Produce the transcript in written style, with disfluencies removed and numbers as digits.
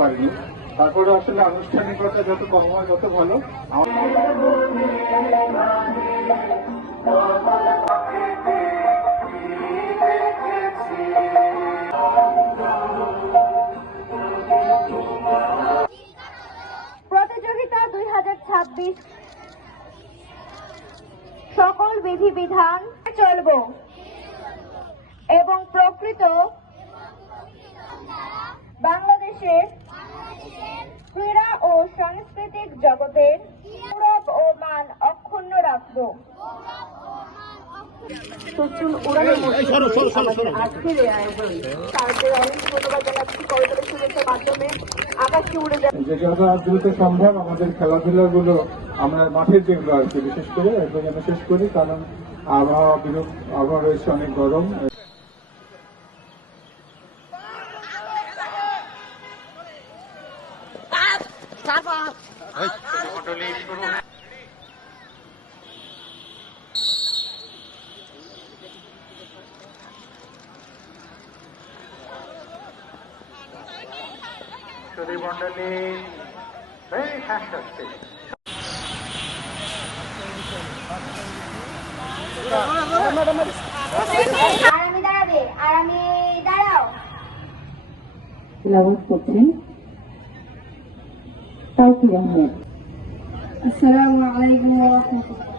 পারিনি, তারপরে আসলে আনুষ্ঠানিকতা যত কম হয় তত ভালো। প্রতিযোগিতা 2026 সকল বিধিবিধান চলব এবং প্রকৃত বাংলাদেশের ক্রীড়া ও সাংস্কৃতিক জগতের গৌরব ও মান অক্ষুণ্ণ রাখব। সচল উড়ানের মধ্যে আজকের এই আয়োজন তাদের অনেক ধন্যবাদ জানাচ্ছি। করতালি শুভেচ্ছার মাধ্যমে আকাশে উড়ে যাচ্ছে। যে যত দ্রুত সম্ভব আমাদের খেলাধুলাগুলো আমরা মাঠের যেগুলো আর কি বিশেষ করে একদম যেন শেষ করি, কারণ আবহাওয়া রয়েছে অনেক গরম। মন্ডলী very fantastic. আরামে দাঁড়াবে, আরামে দাঁড়াও। তেলাওয়াত করছেন তাওফিক আহমেদ। আসসালামু আলাইকুম ওয়া রাহমাতুল্লাহ।